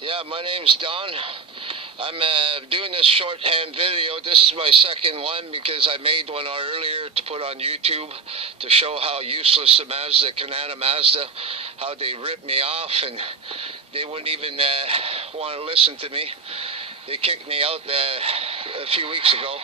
Yeah, my name's Don. I'm doing this shorthand video. This is my second one because I made one earlier to put on YouTube to show how useless the Mazda, how they ripped me off and they wouldn't even want to listen to me. They kicked me out a few weeks ago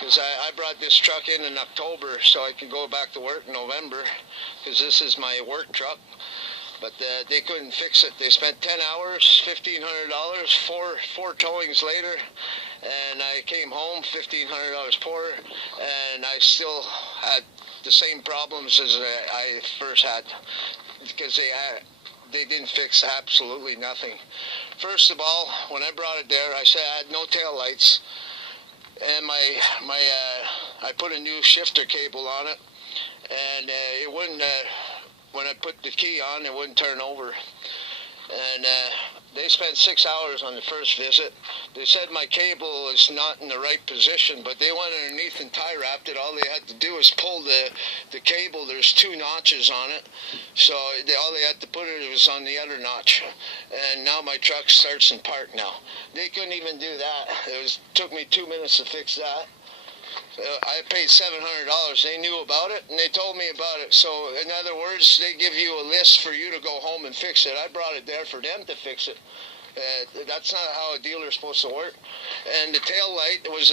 because I brought this truck in October so I could go back to work in November because this is my work truck. But they couldn't fix it. They spent 10 hours, $1,500, four towings later, and I came home, $1,500 poorer, and I still had the same problems as I first had, because they didn't fix absolutely nothing. First of all, when I brought it there, I said I had no tail lights, and I put a new shifter cable on it, and it wouldn't. When I put the key on, it wouldn't turn over. And they spent 6 hours on the first visit. They said my cable is not in the right position, but they went underneath and tie wrapped it. All they had to do was pull the cable. There's 2 notches on it. So all they had to put it was on the other notch. And now my truck starts in park now. They couldn't even do that. It took me 2 minutes to fix that. I paid $700. They knew about it, and they told me about it. So, in other words, they give you a list for you to go home and fix it. I brought it there for them to fix it. That's not how a dealer is supposed to work. And the tail light was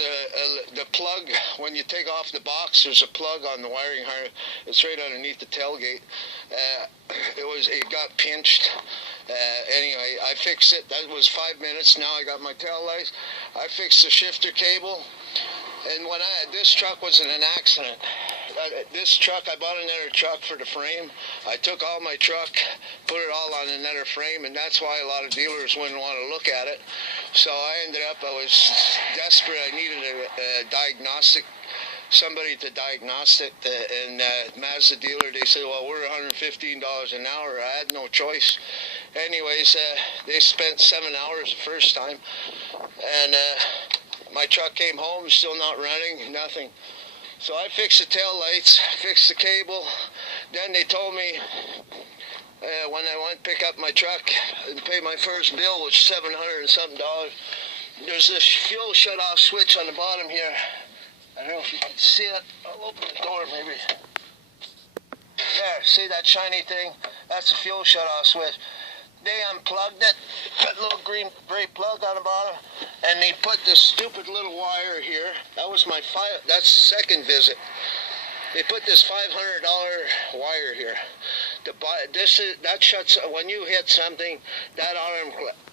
the plug. When you take off the box, there's a plug on the wiring harness. It's right underneath the tailgate. It got pinched. Anyway, I fixed it. That was 5 minutes. Now I got my tail lights. I fixed the shifter cable. And when this truck was in an accident. This truck, I bought another truck for the frame. I took all my truck, put it all on another frame, and that's why a lot of dealers wouldn't want to look at it. So I was desperate. I needed a diagnostic, somebody to diagnose it. And Mazda dealer, they said, well, we're $115 an hour. I had no choice. Anyways, they spent 7 hours the first time. And my truck came home, still not running, nothing. So I fixed the tail lights, fixed the cable. Then they told me when I went to pick up my truck and pay my first bill, which was $700 and something. There's this fuel shut-off switch on the bottom here. I don't know if you can see it. I'll open the door maybe. There, see that shiny thing? That's the fuel shut-off switch. They unplugged it, put a little gray plug on the bottom, and they put this stupid little wire here. That was that's the second visit. They put this $500 wire here. That shuts, when you hit something, that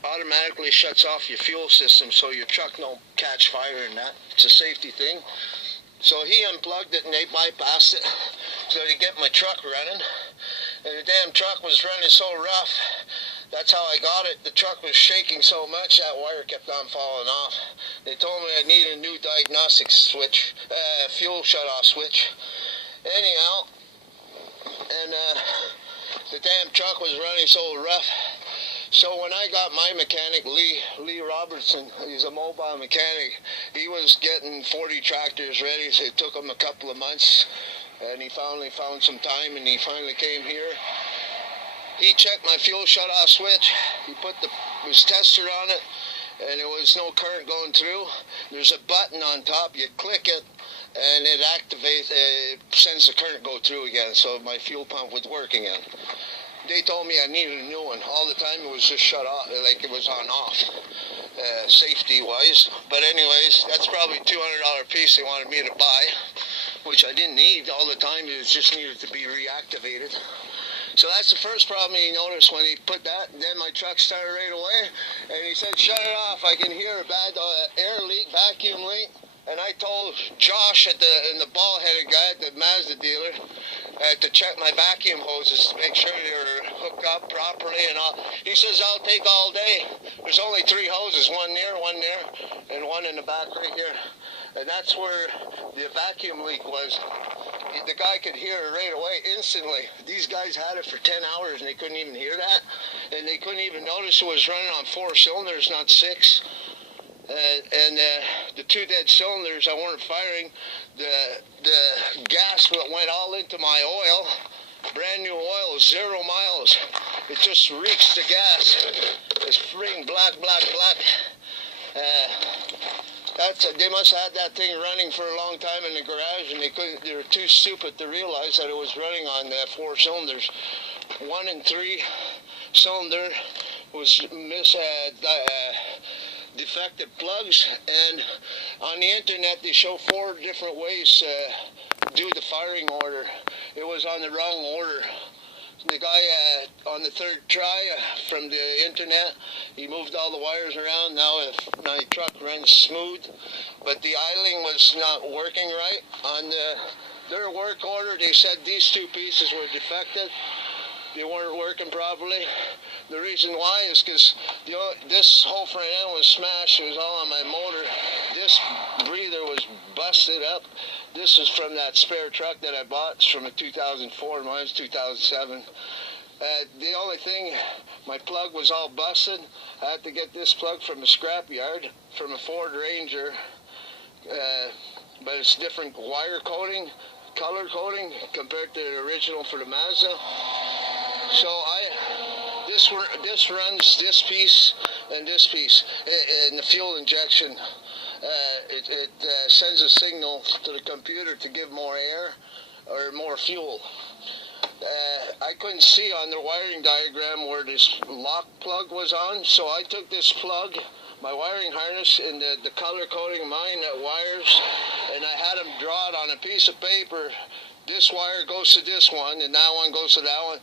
automatically shuts off your fuel system so your truck don't catch fire and that. It's a safety thing. So he unplugged it and they bypassed it so to get my truck running. And the damn truck was running so rough. That's how I got it. The truck was shaking so much that wire kept on falling off. They told me I needed a new diagnostic switch, fuel shut-off switch. Anyhow, and the damn truck was running so rough. So when I got my mechanic, Lee Robertson, he's a mobile mechanic, he was getting 40 tractors ready, so it took him a couple of months, and he finally found some time, and he finally came here. He checked my fuel shut-off switch. He put his tester on it, and there was no current going through. There's a button on top. You click it, and it activates. It sends the current go through again, so my fuel pump would work again. They told me I needed a new one. All the time it was just shut off, like it was on-off, safety-wise. But anyways, that's probably $200 piece they wanted me to buy, which I didn't need all the time. It just needed to be reactivated. So that's the first problem he noticed when he put that. And then my truck started right away, and he said, shut it off. I can hear a bad air leak, vacuum leak. And I told Josh and the ball-headed guy at the Mazda dealer to check my vacuum hoses to make sure they were hooked up properly and all. He says, I'll take all day. There's only 3 hoses, one there, and one in the back right here. And that's where the vacuum leak was. The guy could hear it right away, instantly. These guys had it for 10 hours and they couldn't even hear that. And they couldn't even notice it was running on 4 cylinders, not 6. And the 2 dead cylinders I weren't firing. The gas went all into my oil. brand new oil, 0 miles. It just reeks the gas. It's freaking black. They must have had that thing running for a long time in the garage, and they were too stupid to realize that it was running on 4 cylinders. 1 and 3 cylinder was defective plugs, and on the internet they show 4 different ways to do the firing order. It was on the wrong order. The guy on the 3rd try from the internet, he moved all the wires around. Now my truck runs smooth, but the idling was not working right. On their work order, they said these 2 pieces were defective. They weren't working properly. The reason why is because this whole front end was smashed. It was all on my motor. This breather was busted up. This is from that spare truck that I bought. It's from a 2004. Mine's 2007. The only thing, my plug was all busted. I had to get this plug from the scrap yard from a Ford Ranger. But it's different wire coating, color coating compared to the original for the Mazda. So this runs this piece and this piece in the fuel injection. It sends a signal to the computer to give more air or more fuel. I couldn't see on the wiring diagram where this lock plug was on, so I took this plug, my wiring harness, and the color coding mine wires, and I had them draw it on a piece of paper. This wire goes to this one, and that one goes to that one,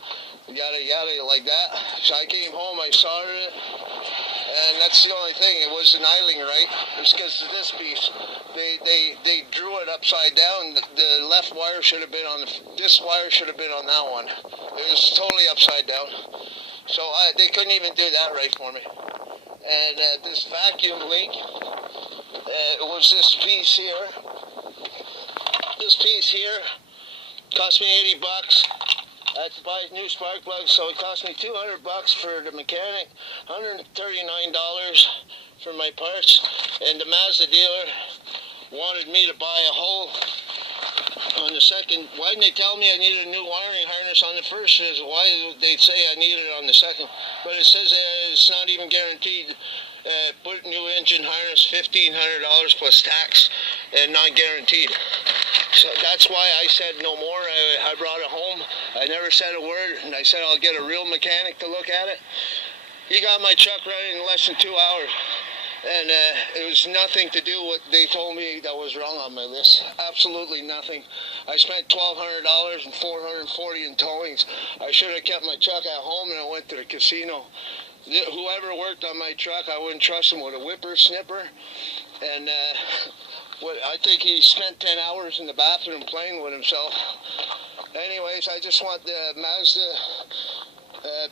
yada yada, like that. So I came home, I soldered it, and that's the only thing. It wasn't idling right. It's because of this piece. They drew it upside down. The left wire should have been on this wire should have been on that one. It was totally upside down. So they couldn't even do that right for me. And this vacuum leak, it was this piece here. This piece here cost me $80. I had to buy new spark plugs, so it cost me $200 for the mechanic, $139 for my parts, and the Mazda dealer wanted me to buy a hole on the second. Why didn't they tell me I needed a new wiring harness on the first? Why did they say I needed it on the second? But it says it's not even guaranteed. Put new engine harness, $1,500 plus tax, and not guaranteed. So that's why I said no more. I brought it home. I never said a word, and I said I'll get a real mechanic to look at it. He got my truck running in less than 2 hours, and it was nothing to do with what they told me that was wrong on my list. Absolutely nothing. I spent $1,200 and $440 in towings. I should have kept my truck at home, and I went to the casino. Whoever worked on my truck, I wouldn't trust him with a whippersnipper. And I think he spent 10 hours in the bathroom playing with himself. Anyways, I just want the Mazda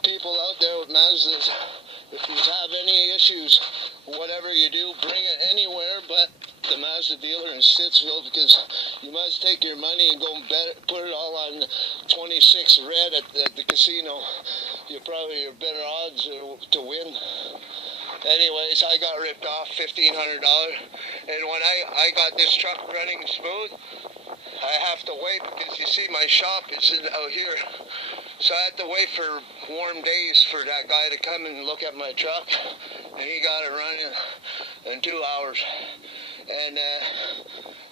people out there with Mazdas, if you have any issues, whatever you do, bring it anywhere but the Mazda dealer in Stittsville, because you must take your money and go and put it all on 26 red at the casino. You're better odds to win. Anyways, I got ripped off $1,500, and when I got this truck running smooth, I have to wait because you see my shop is out here. So I had to wait for warm days for that guy to come and look at my truck, and he got it running in 2 hours. And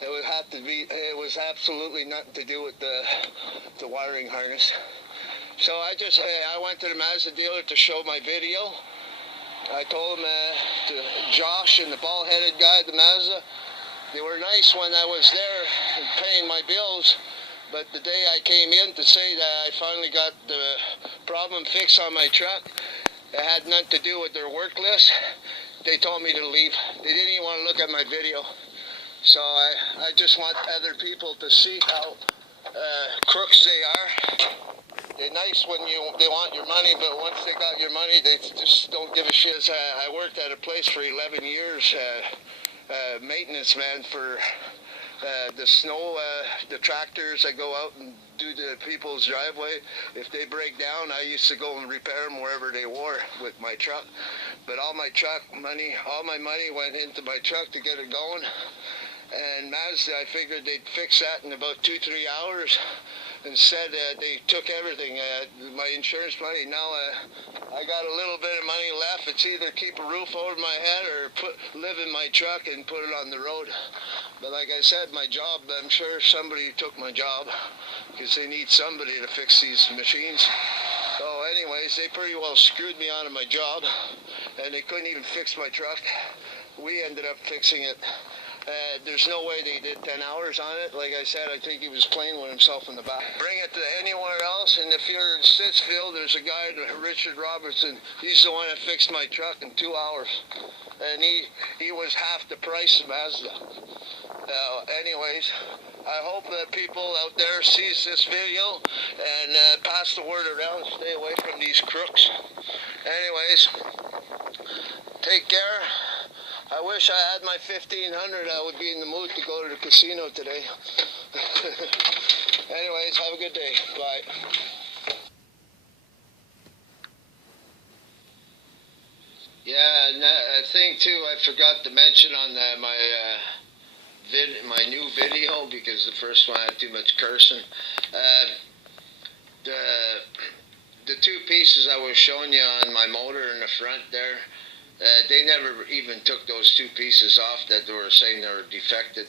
it was absolutely nothing to do with the wiring harness. So I went to the Mazda dealer to show my video. I told him to Josh and the bald-headed guy at the Mazda, they were nice when I was there and paying my bills, but the day I came in to say that I finally got the problem fixed on my truck, it had nothing to do with their work list. They told me to leave. They didn't even want to look at my video. So I just want other people to see how crooks they are. They're nice when they want your money, but once they got your money, they just don't give a shit. I worked at a place for 11 years, maintenance man for the snow, the tractors that go out and do the people's driveway. If they break down, I used to go and repair them wherever they were with my truck. But all my money went into my truck to get it going. And Mazda, I figured they'd fix that in about 2-3 hours. Instead, they took everything, my insurance money. Now I got a little bit of money left. It's either keep a roof over my head or live in my truck and put it on the road. But like I said, my job, I'm sure somebody took my job because they need somebody to fix these machines. So anyways, they pretty well screwed me out of my job, and they couldn't even fix my truck. We ended up fixing it. There's no way they did 10 hours on it. Like I said, I think he was playing with himself in the back. Bring it to anywhere else, and if you're in Stittsville, there's a guy, Richard Robertson. He's the one that fixed my truck in 2 hours. And he was half the price of Mazda. Anyways, I hope that people out there sees this video and pass the word around. Stay away from these crooks. Anyways, take care. I wish I had my 1,500. I would be in the mood to go to the casino today. Anyways, have a good day. Bye. Yeah, and a thing too, I forgot to mention on my new video, because the first one had too much cursing. The two pieces I was showing you on my motor in the front there, they never even took those two pieces off that they were saying they were defected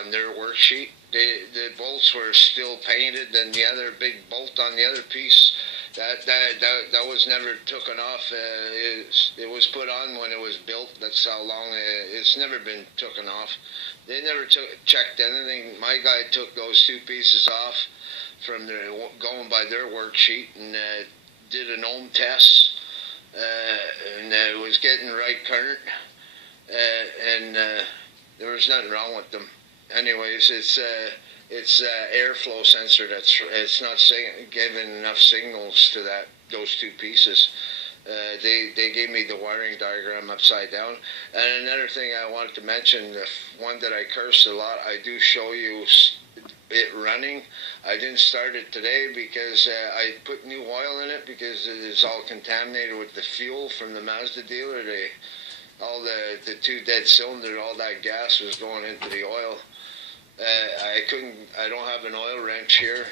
on their worksheet. The bolts were still painted, and the other big bolt on the other piece, that was never taken off. It was put on when it was built. That's how long it's never been taken off. They never checked anything. My guy took those two pieces off from going by their worksheet and did an ohm test. And it was getting right current, and there was nothing wrong with them. Anyways, it's airflow sensor it's not giving enough signals to those two pieces. They gave me the wiring diagram upside down. And another thing I wanted to mention, the one that I cursed a lot, I do show you it running. I didn't start it today because I put new oil in it because it is all contaminated with the fuel from the Mazda dealer. All the two dead cylinders, all that gas was going into the oil. I don't have an oil wrench here,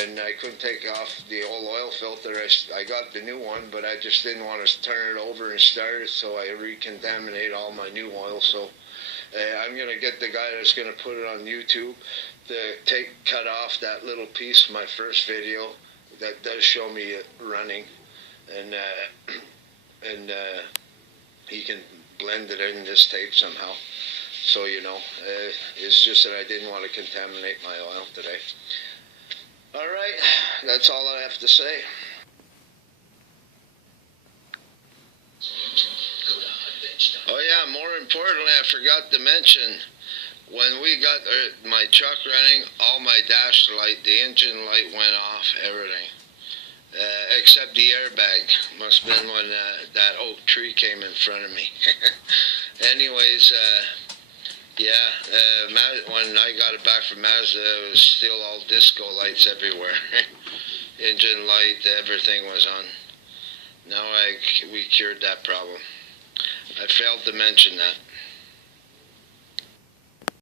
and I couldn't take off the old oil filter. I got the new one, but I just didn't want to turn it over and start it, so I recontaminate all my new oil. So I'm going to get the guy that's going to put it on YouTube to cut off that little piece, my first video, that does show me it running, and he can blend it in this tape somehow. So, you know, it's just that I didn't want to contaminate my oil today. All right, that's all I have to say. Oh yeah, more importantly, I forgot to mention, when we got my truck running, all my dash light, the engine light went off, everything. Except the airbag. Must have been when that oak tree came in front of me. Anyways, when I got it back from Mazda, it was still all disco lights everywhere. Engine light, everything was on. Now we cured that problem. I failed to mention that.